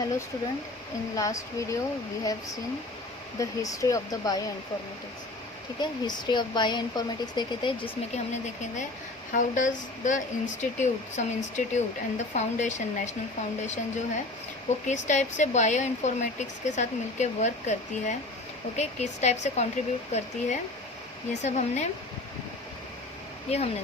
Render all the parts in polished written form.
Hello student, in last video we have seen the history of the bioinformatics. ठीक है, history of bio informatics देखे थे, जिसमें कि हमने देखे थे how does the institute some institute and the foundation national foundation जो है वो किस टाइप से बायो इन्फॉर्मेटिक्स के साथ मिलके वर्क करती है, ओके किस टाइप से कंट्रीब्यूट करती है, ये सब हमने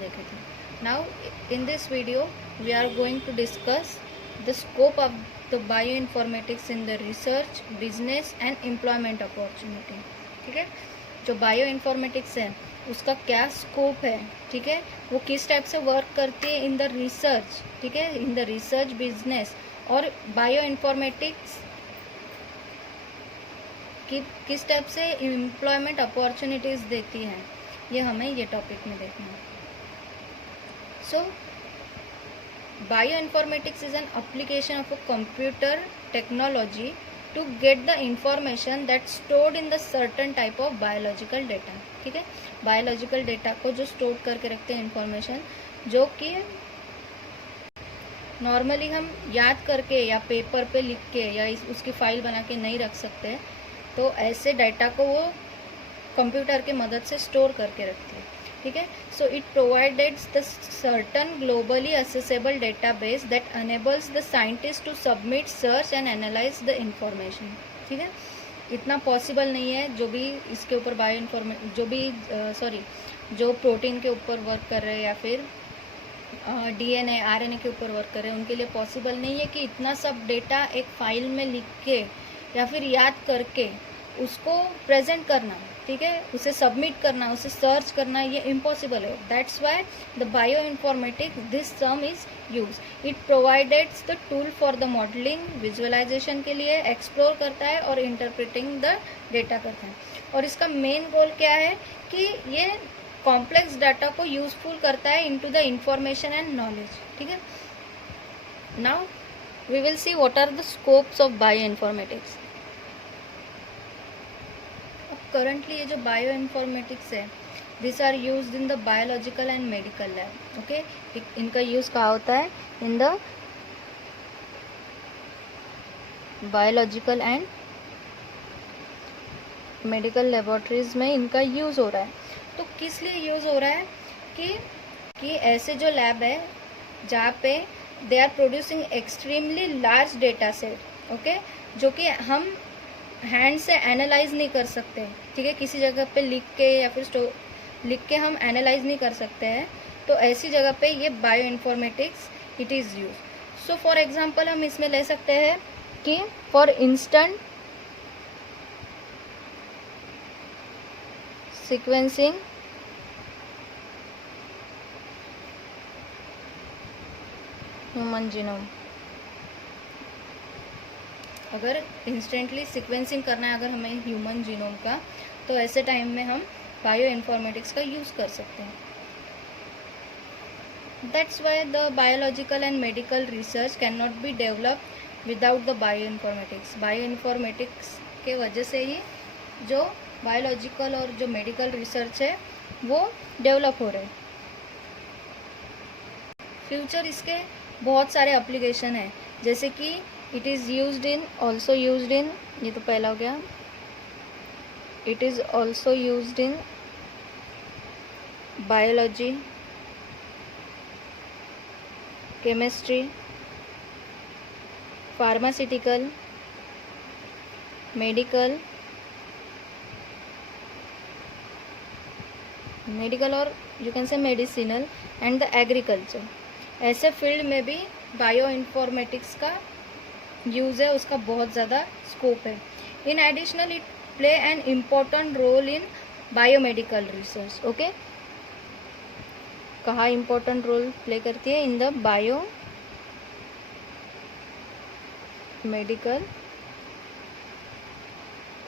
देखे थे. Now in this video we are going to discuss the scope of the bioinformatics in the research, business and employment opportunity. ठीक है, जो बायो इन्फॉर्मेटिक्स है उसका क्या स्कोप है, ठीक है, वो किस टाइप से वर्क करती है इन द रिसर्च, ठीक है, इन द रिसर्च बिजनेस, और बायो इन्फॉर्मेटिक्स की किस टाइप से एम्प्लॉयमेंट अपॉर्चुनिटीज़ देती है, ये हमें ये टॉपिक में देखना है. सो bioinformatics is an application of a computer technology to get the information that's stored in the certain type of biological data. ठीक है, बायोलॉजिकल डेटा को जो स्टोर करके रखते हैं इंफॉर्मेशन, जो कि नॉर्मली हम याद करके या पेपर पे लिख के या उसकी फाइल बना के नहीं रख सकते, तो ऐसे डाटा को वो कंप्यूटर के मदद से स्टोर करके रखते हैं. ठीक है, so it provides the certain globally accessible database that enables the scientist to submit, search and analyse the information. ठीक है, इतना पॉसिबल नहीं है जो भी इसके ऊपर जो प्रोटीन के ऊपर वर्क कर रहे हैं या फिर डीएनए आरएनए के ऊपर वर्क कर रहे हैं, उनके लिए पॉसिबल नहीं है कि इतना सब डेटा एक फाइल में लिख के या फिर याद करके उसको प्रेजेंट करना, ठीक है, उसे सबमिट करना, उसे सर्च करना, ये इम्पॉसिबल है. That's why the bio informatics this term is use. It provides the tool for the modelling, visualisation के लिए एक्सप्लोर करता है और इंटरप्रेटिंग द डेटा करता है. और इसका मेन गोल क्या है कि ये कॉम्प्लेक्स डाटा को यूजफुल करता है into the information and knowledge. ठीक है, now we will see what are the scopes of bio informatics. Currently ये जो बायो इन्फॉर्मेटिक्स है, this are used in the biological and medical lab. Okay, इनका use कहाँ होता है? In the biological and medical laboratories में इनका use हो रहा है. तो किस लिए यूज़ हो रहा है कि ऐसे जो लैब है जहाँ पे they are producing extremely large data set, okay, जो कि हम हैंड से एनालाइज नहीं कर सकते. ठीक है, किसी जगह पे लिख के या फिर लिख के हम एनालाइज नहीं कर सकते हैं, तो ऐसी जगह पे ये bio informatics it is use. So for example हम इसमें ले सकते हैं कि for instant sequencing human genome. अगर इंस्टेंटली सीक्वेंसिंग करना है अगर हमें ह्यूमन जीनोम का, तो ऐसे टाइम में हम बायो इन्फॉर्मेटिक्स का यूज़ कर सकते हैं. That's why the biological and medical research can not be develop without the bio informatics. Bio informatics के वजह से ही जो बायोलॉजिकल और जो मेडिकल रिसर्च है वो डेवलप हो रहे हैं. फ्यूचर इसके बहुत सारे एप्लीकेशन हैं, जैसे कि इट इज़ यूज्ड इन ये तो पहला हो गया. It is also used in biology, chemistry, pharmaceutical, medical और you can say medicinal and the agriculture. ऐसे फील्ड में भी बायो इन्फॉर्मेटिक्स का यूज़ है, उसका बहुत ज़्यादा स्कोप है. In additional it play an important role in biomedical research. Okay, कहाँ इम्पोर्टेंट रोल प्ले करती है? In the bio medical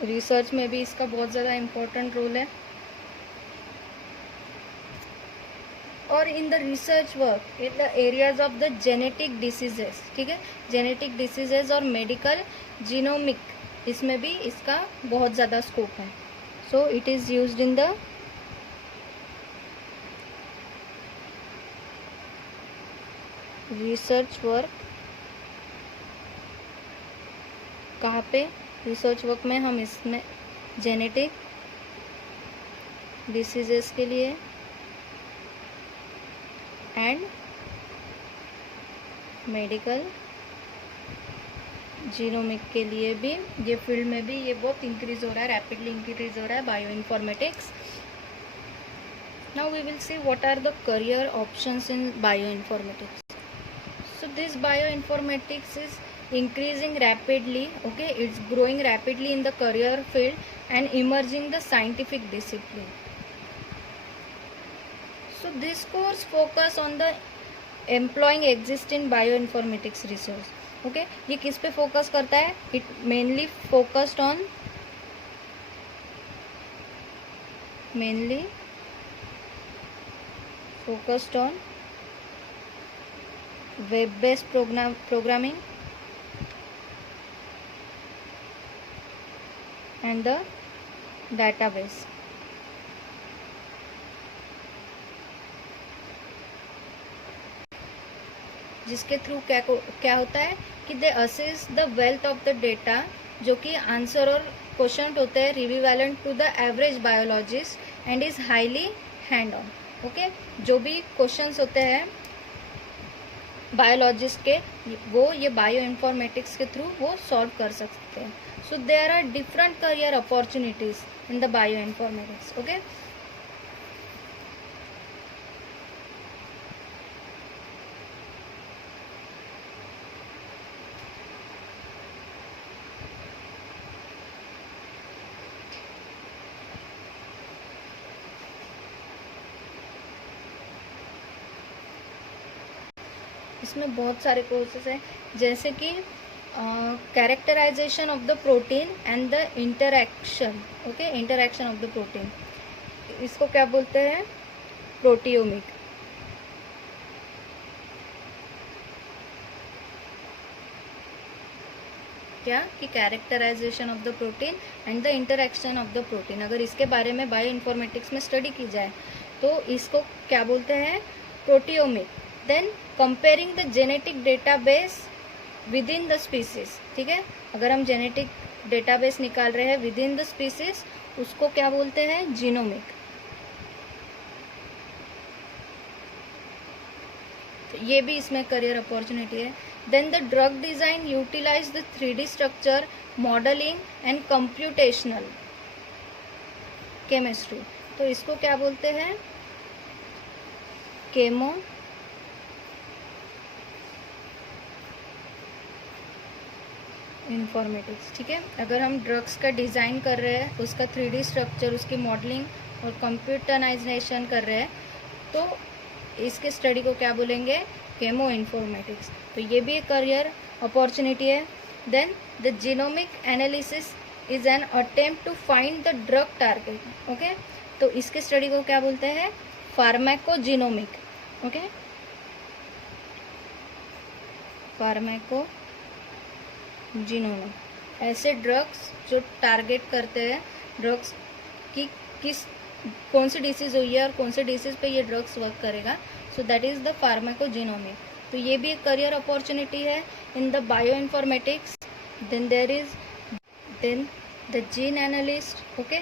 research में भी इसका बहुत ज़्यादा इम्पोर्टेंट रोल है. और in the research work in the areas of the genetic diseases. ठीक है, जेनेटिक डिसीजेज और मेडिकल जीनोमिक, इसमें भी इसका बहुत ज़्यादा स्कोप है. So it is used in the research work कहाँ पे रिसर्च वर्क में हम इसमें जेनेटिक डिसीजेस के लिए एंड मेडिकल जीनोमिक के लिए भी, ये फील्ड में भी ये बहुत इंक्रीज हो रहा है, रैपिडली इंक्रीज हो रहा है bio informatics. Now we will see what are the career options in bio informatics. So this bioinformatics is increasing rapidly, okay, it's growing rapidly in the career field and emerging the scientific discipline. So this course focus on the employing existing bioinformatics resource, okay. ये किस पे focus करता है? It mainly focused on web-based programming and the database. जिसके through क्या होता है कि they access the wealth of the data, जो कि आंसर और क्वेश्चन होते हैं relevant to the average biologist and is highly hand on, okay. जो भी क्वेश्चंस होते हैं बायोलॉजिस्ट के, वो ये बायो इन्फॉर्मेटिक्स के थ्रू वो सॉल्व कर सकते हैं. So there are different career opportunities in the bio informatics, okay. इसमें बहुत सारे कोर्सेज हैं, जैसे कि characterization of the protein and the interaction, okay, interaction of the protein. इसको क्या बोलते हैं? प्रोटियोमिक. क्या कि characterization of the protein and the interaction of the protein, अगर इसके बारे में बायो इन्फॉर्मेटिक्स में स्टडी की जाए तो इसको क्या बोलते हैं? Proteomic. Then comparing the genetic database within the species, ठीक है. अगर हम जेनेटिक डेटाबेस निकाल रहे हैं विद इन द स्पीसीज, उसको क्या बोलते हैं? जीनोमिक. तो ये भी इसमें करियर अपॉर्चुनिटी है. Then the drug design utilize the 3D structure, modelling and computational chemistry. तो इसको क्या बोलते हैं? केमो इन्फॉर्मेटिक्स, ठीक है. अगर हम ड्रग्स का डिज़ाइन कर रहे हैं, उसका 3D स्ट्रक्चर, उसकी मॉडलिंग और कंप्यूटराइजेशन कर रहे हैं, तो इसके स्टडी को क्या बोलेंगे? Chemo informatics. तो ये भी एक करियर अपॉर्चुनिटी है. Then the genomic analysis is an attempt to find the drug target, okay. तो इसके स्टडी को क्या बोलते हैं? Pharmacogenomic, okay. Pharmaco genomic. ऐसे ड्रग्स जो टारगेट करते हैं ड्रग्स की कौन सी डिसीज हुई है और कौन से डिसीज पे ये ड्रग्स वर्क करेगा. So that is the pharmacogenomic. तो ये भी एक करियर अपॉर्चुनिटी है in the bio informatics. Then there is the gene analyst, okay.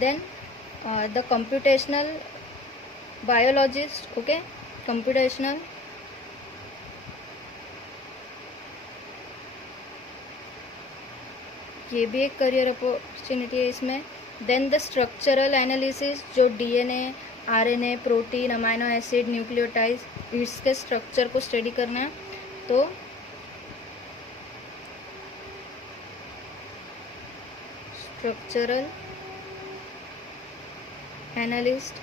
Then the computational biologist, okay. Computational ये भी एक करियर अपॉर्चुनिटी है इसमें. देन द स्ट्रक्चरल एनालिसिस, जो DNA, RNA, protein, amino acid, nucleotide, इसके structure को study करना है. तो स्ट्रक्चरल एनालिस्ट.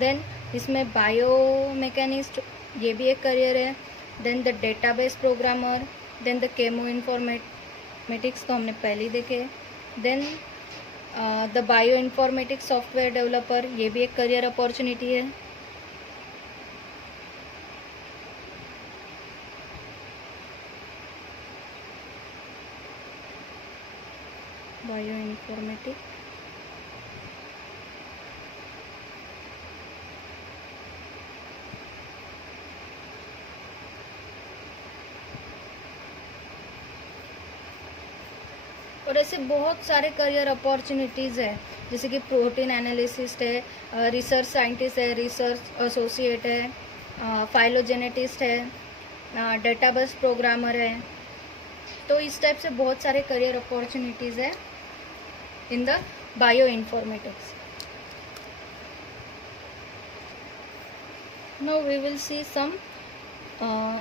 देन इसमें बायोमैकेनिस्ट, ये भी एक करियर है. Then the database programmer. Then the chemo informatics को हमने पहले ही देखे. Then the bio informatics software developer, ये भी एक करियर अपॉर्चुनिटी है. Bio informatics. और ऐसे बहुत सारे करियर अपॉर्चुनिटीज़ है, जैसे कि प्रोटीन एनालिसिस्ट है, रिसर्च साइंटिस्ट है, रिसर्च एसोसिएट है, फाइलोजेनेटिस्ट है, डेटाबेस प्रोग्रामर है। तो इस टाइप से बहुत सारे करियर अपॉर्चुनिटीज़ है in the bio informatics. Now we will see some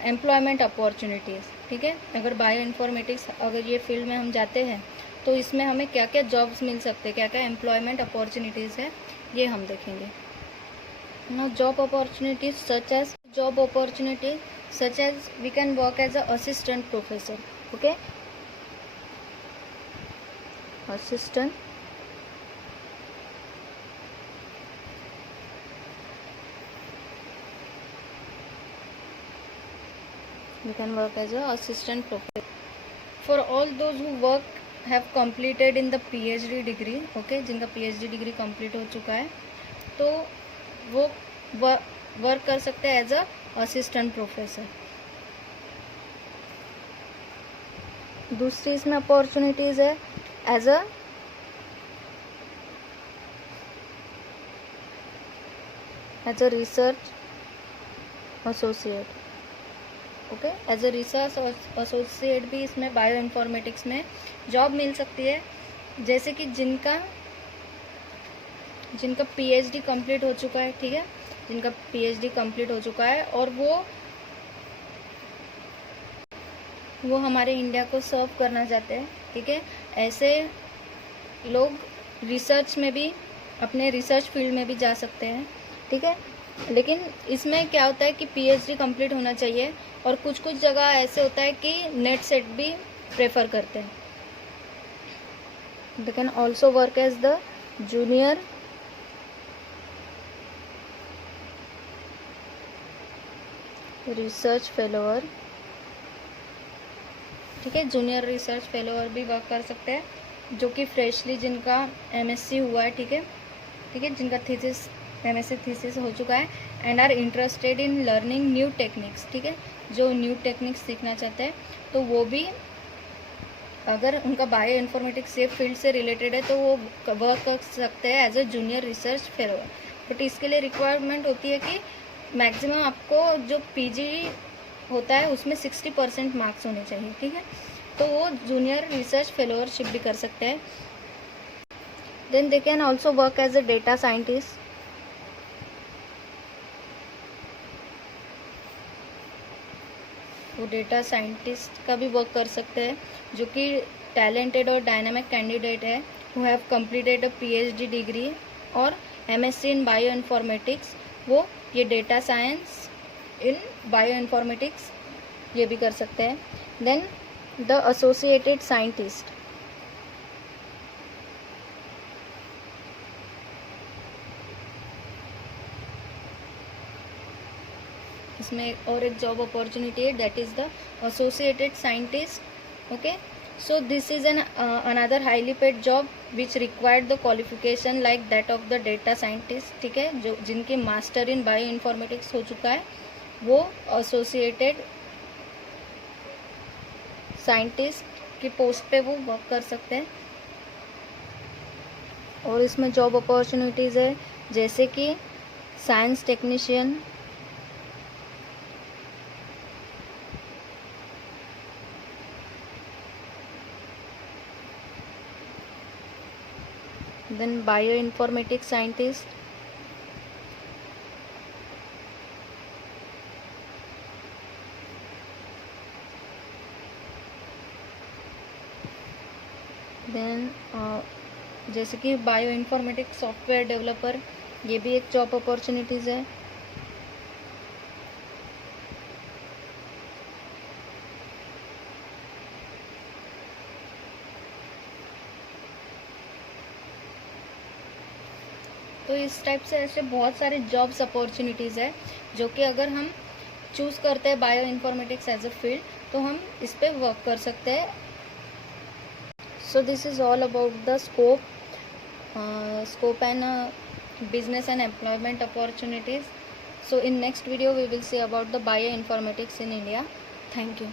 employment opportunities. ठीक है, अगर बायो इन्फॉर्मेटिक्स अगर ये फील्ड में हम जाते हैं तो इसमें हमें क्या क्या जॉब्स मिल सकते हैं, क्या क्या एम्प्लॉयमेंट अपॉर्चुनिटीज़ है, ये हम देखेंगे। Now job opportunities such as we can work as a assistant professor. Okay, assistant we can work as a assistant professor. For all those who have completed in the PhD degree, okay, जिनका PhD degree complete हो चुका है तो वो work कर सकते हैं as a assistant professor. दूसरी इसमें अपॉर्चुनिटीज़ है as a research associate. Okay, as a research associate भी इसमें बायो इन्फॉर्मेटिक्स में जॉब मिल सकती है। जैसे कि जिनका PhD कंप्लीट हो चुका है, ठीक है, जिनका PhD कंप्लीट हो चुका है और वो हमारे इंडिया को सर्व करना चाहते हैं। ठीक है, ऐसे लोग रिसर्च में भी, अपने रिसर्च फील्ड में भी जा सकते हैं। ठीक है, लेकिन इसमें क्या होता है कि PhD कंप्लीट होना चाहिए और कुछ कुछ जगह ऐसे होता है कि नेट सेट भी प्रेफर करते हैं। They can also work as the junior research fellow. ठीक है, जूनियर रिसर्च फेलोअर भी वर्क कर सकते हैं, जो कि फ्रेशली जिनका MSc हुआ है। ठीक है, जिनका थीसिस MSc थीसिस हो चुका है and are interested in learning new techniques. ठीक है, जो न्यू टेक्निक्स सीखना चाहते हैं तो वो भी, अगर उनका बायो इन्फॉर्मेटिक्स से फील्ड से रिलेटेड है तो वो वर्क कर सकते हैं as a junior research fellow. But इसके लिए रिक्वायरमेंट होती है कि मैक्सिमम आपको जो PG होता है उसमें 60% मार्क्स होने चाहिए। ठीक है, तो वो जूनियर रिसर्च फेलोअरशिप भी कर सकते हैं। Then they can also work as a data scientist. वो डेटा साइंटिस्ट का भी वर्क कर सकते हैं, जो कि टैलेंटेड और डायनामिक कैंडिडेट है, who have completed a PhD degree और MSc इन बायो इन्फॉर्मेटिक्स। वो ये डेटा साइंस इन बायो इन्फॉर्मेटिक्स ये भी कर सकते हैं। देन द एसोसिएटेड साइंटिस्ट, इसमें और एक जॉब अपॉर्चुनिटी है, that is the associated scientist. Okay, so this is an another highly paid job which required the qualification like that of the data scientist. ठीक है, जो जिनके मास्टर इन बायो इन्फॉर्मेटिक्स हो चुका है वो एसोसिएटेड साइंटिस्ट की पोस्ट पे वो वर्क कर सकते हैं। और इसमें जॉब अपॉर्चुनिटीज़ है जैसे कि science technician, then bio informatics scientist, then जैसे कि बायो इन्फॉर्मेटिक्स सॉफ्टवेयर डेवलपर, ये भी एक जॉब अपॉर्चुनिटीज़ है। तो इस टाइप से ऐसे बहुत सारे जॉब्स अपॉर्चुनिटीज़ है जो कि अगर हम चूज़ करते हैं bio informatics as a field तो हम इस पर वर्क कर सकते हैं। So this is all about the scope and business and employment opportunities. So in next video we will see about the bioinformatics in India. Thank you.